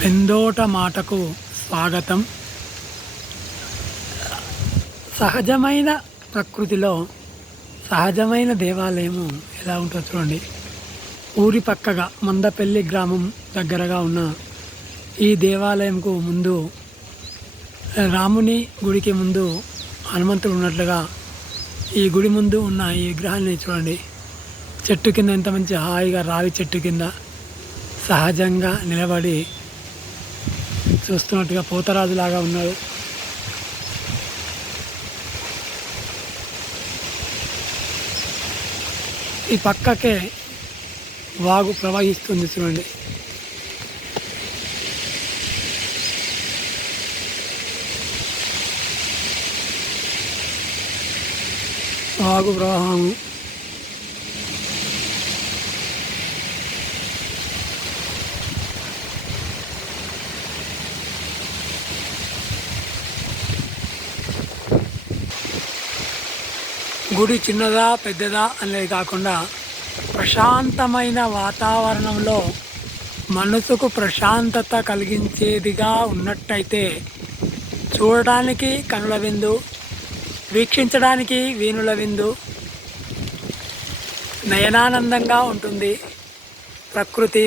పెందోట మాటకు స్వాగతం. సహజమైన ప్రకృతిలో సహజమైన దేవాలయము ఎలా ఉంటుందో చూడండి. ఊరి పక్కగా మందపల్లి గ్రామం దగ్గరగా ఉన్న ఈ దేవాలయంకు ముందు రాముని గుడికి ముందు హనుమంతుడు ఉన్నట్లుగా ఈ గుడి ముందు ఉన్న ఈ విగ్రహాన్ని చూడండి. చెట్టు కింద ఎంత మంచి హాయిగా రావి చెట్టు కింద సహజంగా నిలబడి చూస్తున్నట్టుగా పోతరాజు లాగా ఉన్నాడు ఈ పక్కకే వాగు ప్రవహిస్తుంది చూడండి. వాగు ప్రవాహము. గుడి చిన్నదా పెద్దదా అనేది కాకుండా ప్రశాంతమైన వాతావరణంలో మనసుకు ప్రశాంతత కలిగించేదిగా ఉన్నట్టయితే చూడడానికి కనుల విందు వీక్షించడానికి వీణుల విందు నయనానందంగా ఉంటుంది ప్రకృతి.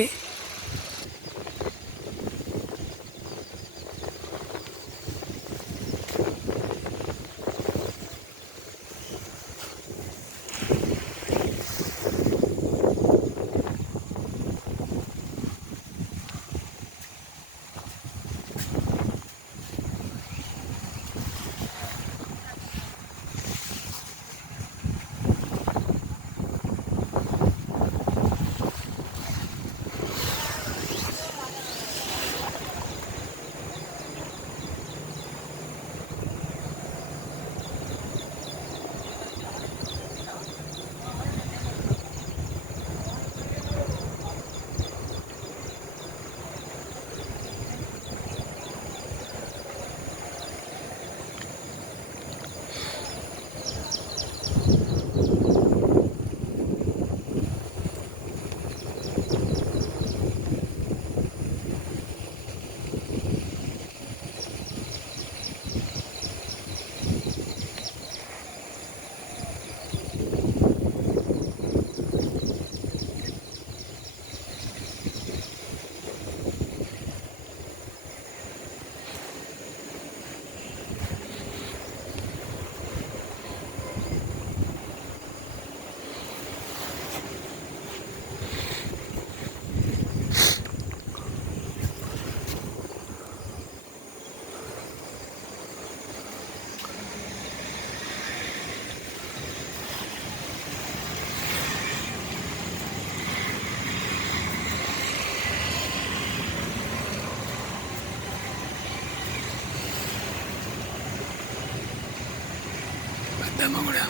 పెద్దమ్మ కూడా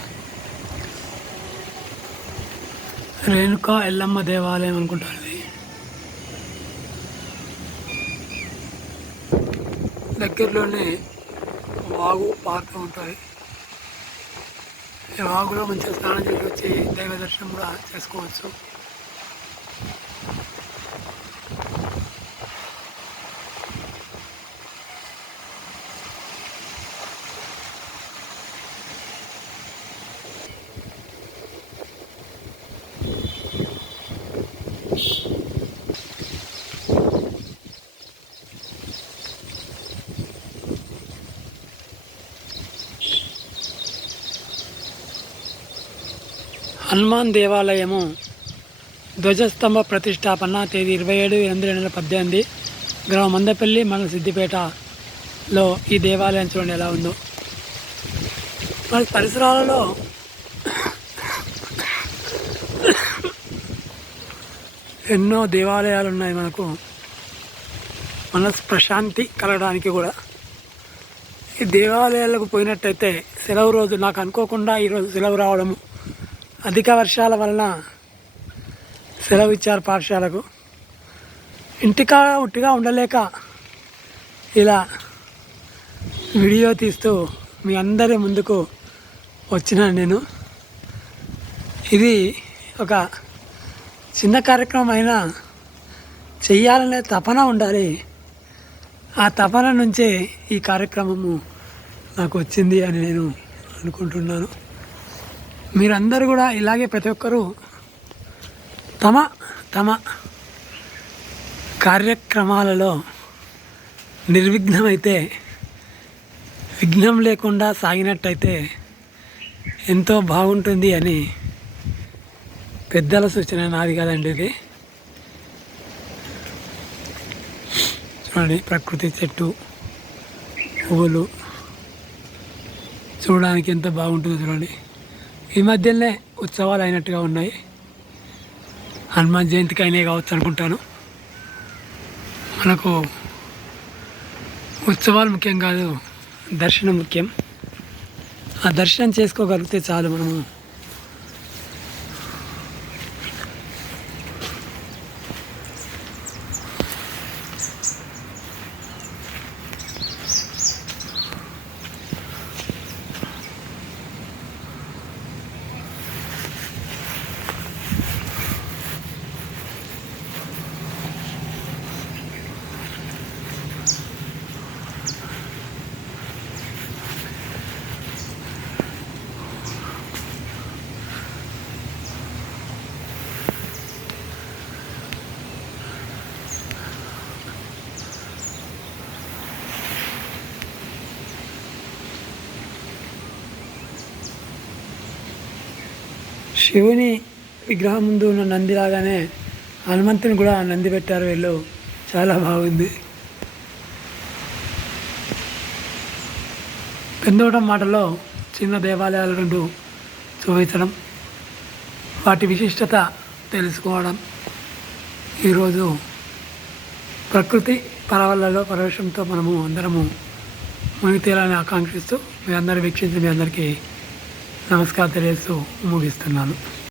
రేణుకా ఎల్లమ్మ దేవాలయం అనుకుంటారు ఇది. దగ్గరలోనే వాగు పాత్ర ఉంటుంది. ఈ వాగులో మంచిగా స్నానం చేసి వచ్చి దైవ దర్శనం కూడా చేసుకోవచ్చు. హనుమాన్ దేవాలయము ధ్వజస్తంభ ప్రతిష్టాపన తేదీ ఇరవై ఏడు ఎనిమిది రెండు వేల పద్దెనిమిది గ్రామం మందపల్లి మన సిద్దిపేటలో ఈ దేవాలయం చూడండి ఎలా ఉందో. మన పరిసరాలలో ఎన్నో దేవాలయాలు ఉన్నాయి మనకు. మనసు ప్రశాంతి కలగడానికి కూడా. ఈ దేవాలయాలకు పోయినట్టయితే సెలవు రోజు నాకు అనుకోకుండా ఈరోజు సెలవు రావడము అధిక వర్షాల వలన సెలవు ఇచ్చారు పాఠశాలకు. ఇంటికా ఉట్టిగా ఉండలేక ఇలా వీడియో తీస్తూ మీ అందరి ముందుకు వచ్చిన నేను. ఇది ఒక చిన్న కార్యక్రమం అయినా చెయ్యాలనే తపన ఉండాలి. ఆ తపన నుంచే ఈ కార్యక్రమము నాకు వచ్చింది అని నేను అనుకుంటున్నాను. మీరందరూ కూడా ఇలాగే ప్రతి ఒక్కరూ తమ తమ కార్యక్రమాలలో నిర్విఘ్నమైతే విఘ్నం లేకుండా సాగినట్టయితే ఎంతో బాగుంటుంది అని పెద్దల సూచన నాది కదండి ఇది. చూడండి ప్రకృతి చెట్టు పువ్వులు చూడడానికి ఎంత బాగుంటుందో చూడండి. ఈ మధ్యలోనే ఉత్సవాలు అయినట్టుగా ఉన్నాయి. హనుమాన్ జయంతికి అయినాయి కావచ్చు అనుకుంటాను. మనకు ఉత్సవాలు ముఖ్యం కాదు దర్శనం ముఖ్యం. ఆ దర్శనం చేసుకోగలిగితే చాలు మనము. శివుని విగ్రహం ముందు ఉన్న నంది లాగానే హనుమంతుని కూడా నంది పెట్టారు వీళ్ళు. చాలా బాగుంది. పెందోటం మాటలో చిన్న దేవాలయాలు రెండు చూపించడం వాటి విశిష్టత తెలుసుకోవడం. ఈరోజు ప్రకృతి పరవళ్ళలో ప్రవేశంతో మనము అందరము మునితేలని ఆకాంక్షిస్తూ మీ అందరూ వీక్షించి మీ అందరికీ నమస్కారం తెలియజేస్తూ ముగిస్తున్నాను.